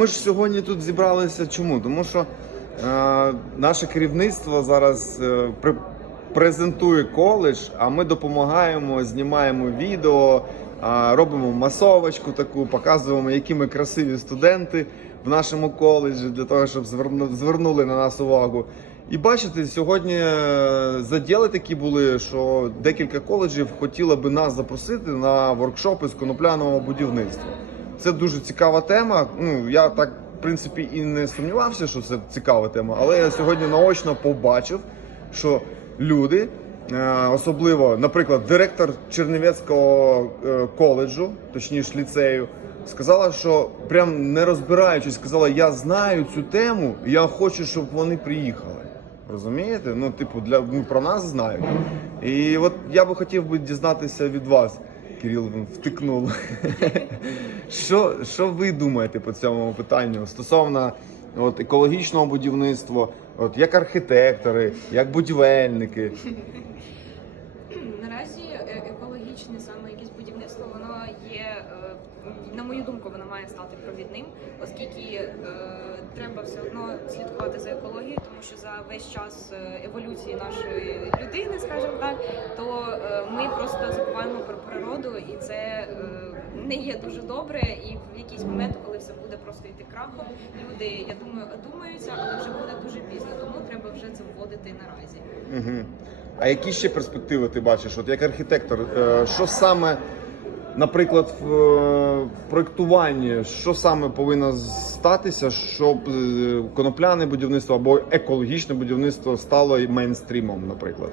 ми ж сьогодні тут зібралися чому? Тому що е, наше керівництво зараз е, при, презентує коледж, а ми допомагаємо, знімаємо відео, е, робимо масовочку таку, показуємо, які ми красиві студенти в нашому коледжі для того, щоб зверну- звернули на нас увагу. І бачите, сьогодні е, заділи такі були, що декілька коледжів хотіли би нас запросити на воркшопи з конопляного будівництва. Це дуже цікава тема. Ну я так в принципі і не сумнівався, що це цікава тема, але я сьогодні наочно побачив, що люди, е, особливо, наприклад, директор Чернівецького е, коледжу, точніше ліцею, сказала, що прям не розбираючись, сказала: Я знаю цю тему, я хочу, щоб вони приїхали. Розумієте? Ну, типу, для ну, про нас знають. І от я би хотів би дізнатися від вас, Кирил втикнув. що, що ви думаєте по цьому питанню стосовно от, екологічного будівництва, от, як архітектори, як будівельники? Наразі е, екологічне саме якесь будівництво, воно є, е, на мою думку, воно має стати провідним, оскільки е, треба все одно слідкувати за екологією, тому що за весь час е, еволюції нашої людини, скажімо так, то ми просто забуваємо про природу, і це е, не є дуже добре. І в якийсь момент, коли все буде просто йти крахом, люди, я думаю, одумаються, але вже буде дуже пізно, тому треба вже це вводити наразі. Угу. А які ще перспективи ти бачиш? От як архітектор, е, що саме, наприклад, в е, проєктуванні, що саме повинно статися, щоб конопляне будівництво або екологічне будівництво стало мейнстрімом, наприклад?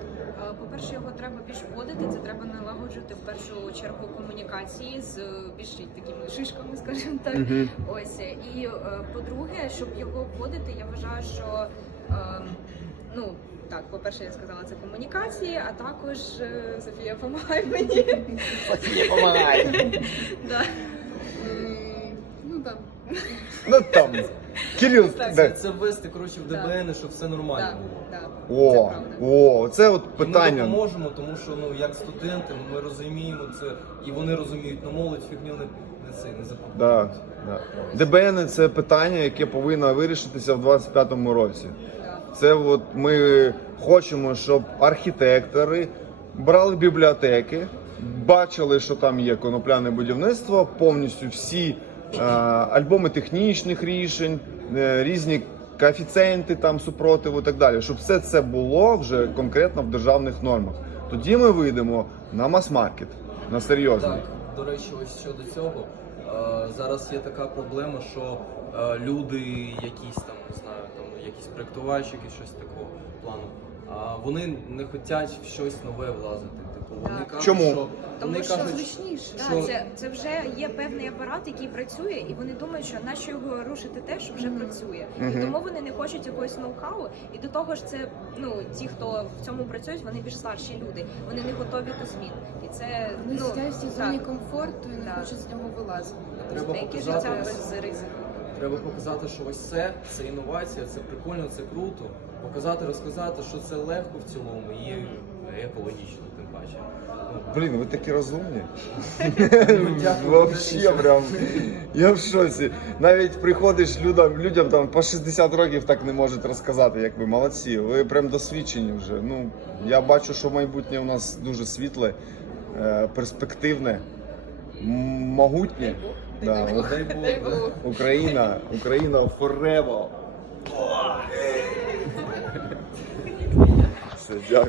Е, По-перше, його треба більш вводити. Це треба налагоджувати в першу чергу комунікації з е, більш такими шишками, скажімо так. Мгм. Ось і е, по-друге, щоб його вводити, я вважаю, що ем, ну так, по-перше, я сказала це комунікації, а також е, Софія, помагай мені. Не помагає. Ну так. Ну там. Кирил, Так, де? Це ввести коротше в ДБН, щоб все нормально Да, було. да. О, о, це от І ми питання. допоможемо, тому що ну як студенти ми розуміємо це, і вони розуміють, ну молодь фігню не, не це не запропонує. Да, да. ДБН це питання, яке повинно вирішитися в 25-му році. Да. Це от ми хочемо, щоб архітектори брали бібліотеки, бачили, що там є конопляне будівництво, повністю всі е, альбоми технічних рішень, різні коефіцієнти там супротиву і так далі, щоб все це було вже конкретно в державних нормах. Тоді ми вийдемо на мас-маркет, на серйозний. Так, до речі, ось щодо цього. е, Зараз є така проблема, що е, люди, якісь там, не знаю, там якісь проєктувальщики, щось такого плану, вони не хочуть в щось нове влазити. Вони кажуть, Чому? що Тому вони що кажуть, Зручніше. Так, Що- це, це вже є певний апарат, який працює, і вони думають, що нащо його рушити те, що вже працює. Мгм. І тому вони не хочуть якогось ноу-хау. І до того ж, це ну ті, хто в цьому працюють, вони більш старші люди. Вони не готові до змін. І це Вони ну сидять в цій так, зоні комфорту і не Так. хочуть з нього вилазити. треба показати, життя без ризику. Треба показати, що ось це, це інновація, це прикольно, це круто. Показати, розказати, що це легко в цілому і екологічно, тим паче. Ну, Блін, ви такі розумні. дякую. Вообще прям. Я в шоці. Навіть приходиш людям, людям там по 60 років так не можуть розказати, як ви молодці. Ви прям досвідчені вже. Ну, я бачу, що майбутнє у нас дуже світле, е, перспективне, могутнє. Да, Дай Бог. Україна, Україна forever. Все, дякую.